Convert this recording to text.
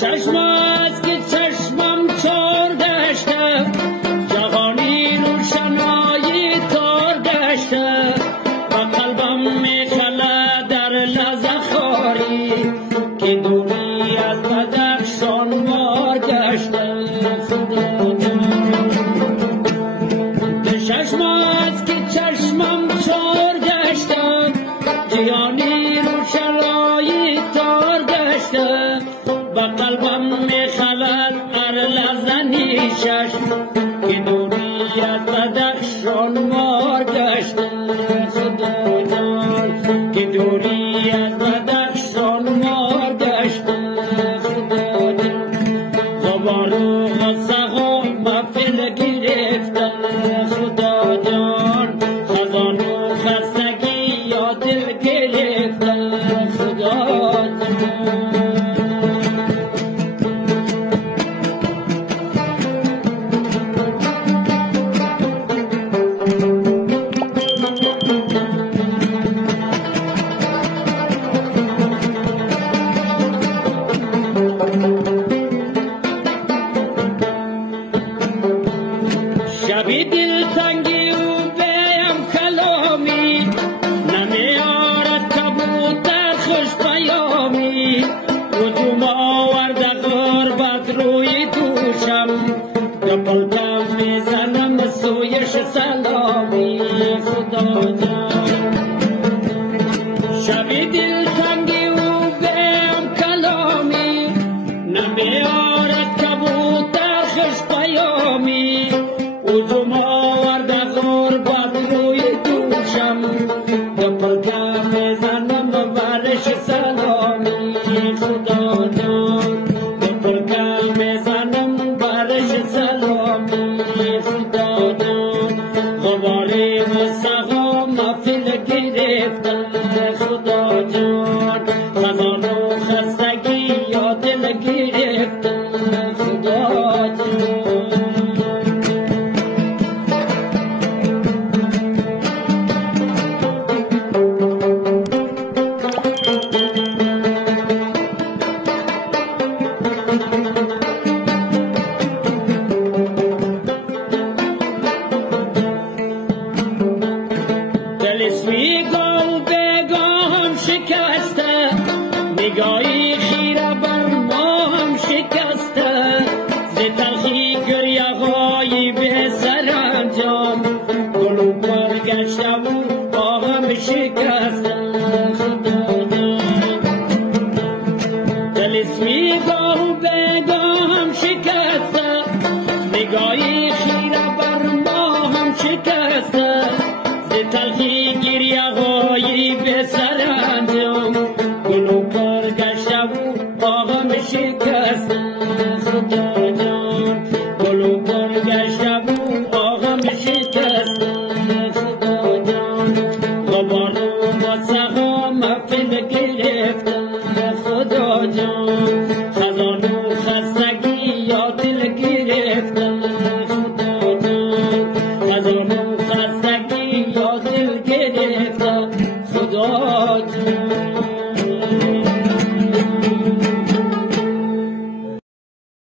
چشم است که چشمم چار گشته، جهانی روشنایی تار گشته، و قلبم میخلد در لحظه خاری که دوری از بدخشان مار گشته. چشم است که چشمم چار گشته، جهانی روشنایی تار گشته، و قلبم میخلد هر لحظه نیشش که دوری از بدخشان مار گشته. خدا جان که دوری از بدخشان مار گشته. خدا جان غبار و غصه محفل گرفته. خدا جان خزان و خستگی یا دل گرفته. خدا جان شبی دلتنگی و بیم کلامی، نمیارد کبوتر خوش پیامی، رجوم آورده غربت روی دوشم، دو پلکم میزنم سویش سلامی. خدا جان شبی دلتنگی و بیم کلامی، نمیارد کبوتر خوش پیامی، وجوم آورده غربت روی دوشم، دو پلکم میزنم برش سلامی. خدا جان دو پلکم میزنم برش سلامی. خدا جان غباری و سقا محفل گرفته. خدا جان خزان و خستگی یا دل گرفته. خدا جان دل سوی گاه و بگاهم شکسته، نگاهی